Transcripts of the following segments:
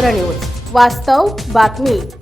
भूमिपुत्र news. वास्तव बातमी.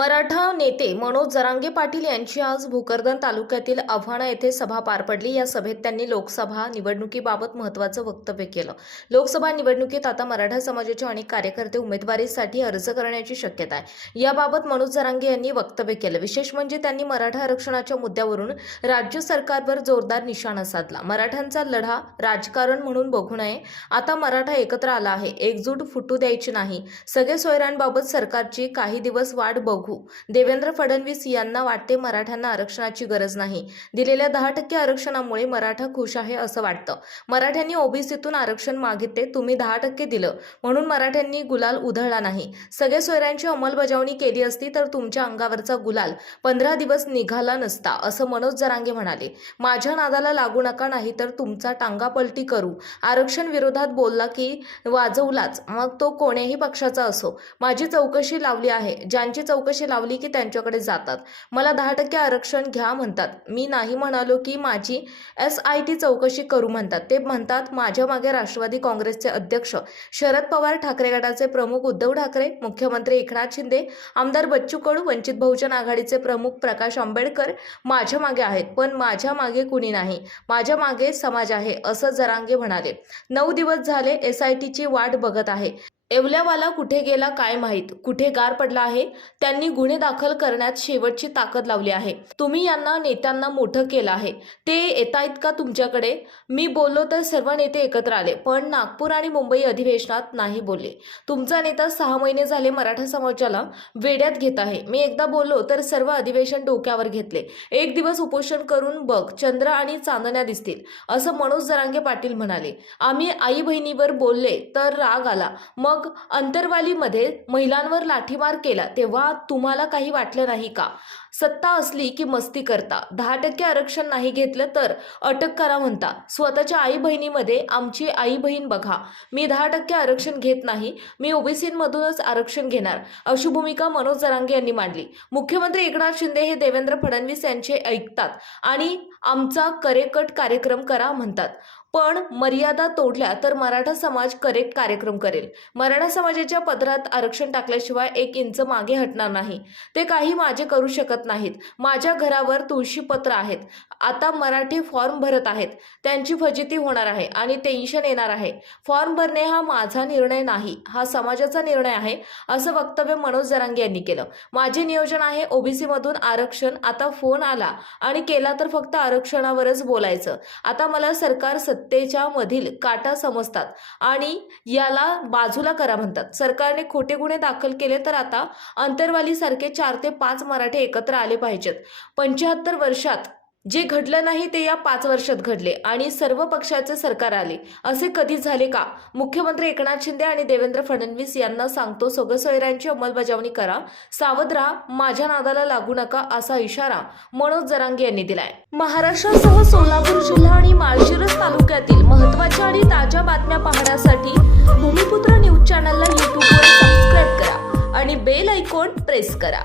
मराठा नेते मनोज जरांगे पाटील यांची आज भोकरदन तालुक्यातील आव्हाणा येथे सभा पार पडली. या सभेत त्यांनी लोकसभा निवडणुकीबाबत महत्त्वाचं वक्तव्य केलं. लोकसभा निवडणुकीत आता मराठा समाजाचे अनेक कार्यकर्ते उमेदवारीसाठी अर्ज करण्याची शक्यता आहे. याबाबत मनोज जरांगे यांनी वक्तव्य केलं. विशेष म्हणजे त्यांनी मराठा आरक्षणाच्या मुद्द्यावरून राज्य सरकारवर जोरदार निशाणा साधला. मराठ्यांचा लढा राजकारण म्हणून बघू नये. आता मराठा एकत्र आला आहे. एकजूट फुटू द्यायची नाही. सगळे सोयऱ्यांबाबत सरकारची काही दिवस वाट बघू देवेंद्र फडणवीस यांना वाटते मराठ्यांना आरक्षणाची गरज नाही. दिलेल्या दहा टक्के आरक्षणामुळे मराठा खुश आहे असं वाटतं. मराठ्यांनी ओबीसीतून आरक्षण मागितले तुम्ही दहा टक्के दिलं. म्हणून मराठ्यांनी गुलाल उधळला नाही. सगळे सोयऱ्यांची अंमलबजावणी केली असती तर तुमच्या अंगावरचा गुलाल पंधरा दिवस निघाला नसता असं मनोज जरांगे म्हणाले. माझ्या नादाला लागू नका नाही तर तुमचा टांगा पलटी करू. आरक्षण विरोधात बोलला की वाजवलाच मग तो कोण्याही पक्षाचा असो. माझी चौकशी लावली आहे. ज्यांची चौकशी लावली की त्यांच्याकडे जातात. मला दहा टक्के आरक्षण घ्या म्हणतात. मी नाही म्हणालो की माझी एस आय टी चौकशी करू म्हणतात. ते म्हणतात माझ्या मागे राष्ट्रवादी काँग्रेसचे अध्यक्ष शरद पवार ठाकरे गटाचे प्रमुख उद्धव ठाकरे मुख्यमंत्री एकनाथ शिंदे आमदार बच्चू कडू वंचित बहुजन आघाडीचे प्रमुख प्रकाश आंबेडकर माझ्या मागे आहेत. पण माझ्या मागे कुणी नाही. माझ्या मागे समाज आहे असं जरांगे म्हणाले. नऊ दिवस झाले एस आय टीची वाट बघत आहे. एवल्यावाला कुठे गेला काय माहीत? कुठे गार पडला आहे? त्यांनी गुन्हे दाखल करण्यात शेवटची ताकद लावली आहे. तुम्ही यांना नेत्यांना मोठं केलं आहे. ते येतायत का तुमच्याकडे? मी बोललो तर सर्व नेते एकत्र आले पण नागपूर आणि मुंबई अधिवेशनात नाही बोलले. तुमचा नेता सहा महिने झाले मराठा समाजाला वेड्यात घेत आहे. मी एकदा बोललो तर सर्व अधिवेशन डोक्यावर घेतले. एक दिवस उपोषण करून बघ चंद्र आणि चांदण्या दिसतील असं मनोज जरांगे पाटील म्हणाले. आम्ही आई बहिणीवर बोलले तर राग आला. मग अंतरवालीमध्ये महिलांवर लाठीमार केला तेव्हा तुम्हाला काही वाटलं नाही का? सत्ता असली की मस्ती करता. दहा टक्के आरक्षण नाही घेतलं तर अटक करा म्हणता. स्वतःच्या आई बहिणीमध्ये आमची आई बहीण बघा. मी दहा टक्के आरक्षण घेत नाही मी ओबीसीमधूनच आरक्षण घेणार अशी भूमिका मनोज जरांगे यांनी मांडली. मुख्यमंत्री एकनाथ शिंदे हे देवेंद्र फडणवीस यांचे ऐकतात आणि आमचा करेकट कार्यक्रम करा म्हणतात. पण मर्यादा तोडल्या तर मराठा समाज करेक्ट कार्यक्रम करेल. मराठा समाजाच्या पदरात आरक्षण टाकल्याशिवाय एक इंच मागे हटणार नाही. ते काही माझे करू शकत नाहीत. माझ्या घरावर तुळशीपत्र आहेत. आता मराठी फॉर्म भरत आहेत. त्यांची फजिती होणार आहे आणि टेन्शन येणार आहे. फॉर्म भरणे हा माझा निर्णय नाही. हा समाजाचा निर्णय आहे असं वक्तव्य मनोज जरांगे यांनी केलं. माझे नियोजन आहे ओबीसीमधून आरक्षण. आता फोन आला आणि केला तर फक्त आरक्षणावरच बोलायचं. आता मला सरकार सत्तेच्या मधील काटा समजतात आणि याला बाजूला करा म्हणतात. सरकारने खोटे गुन्हे दाखल केले तर आता अंतरवालीसारखे चार ते पाच मराठे एकत्र आले पाहिजेत. पंच्याहत्तर वर्षात जे घडलं नाही ते या पाच वर्षात घडले आणि सर्व पक्षाचे सरकार आले. असे कधी झाले का? मुख्यमंत्री एकनाथ शिंदे आणि देवेंद्र फडणवीस यांना सांगतो सोयऱ्यांची अंमलबजावणी करा. सावध राहा. माझ्या नादाला लागू नका असा इशारा मनोज जरांगे यांनी दिलाय. महाराष्ट्रासह सोलापूर जिल्हा आणि माळशिरस तालुक्यातील महत्त्वाच्या आणि ताज्या बातम्या पाहण्यासाठी भूमिपुत्र न्यूज चॅनलला यूट्यूबवर सबस्क्राईब करा आणि बेल आयकॉन प्रेस करा.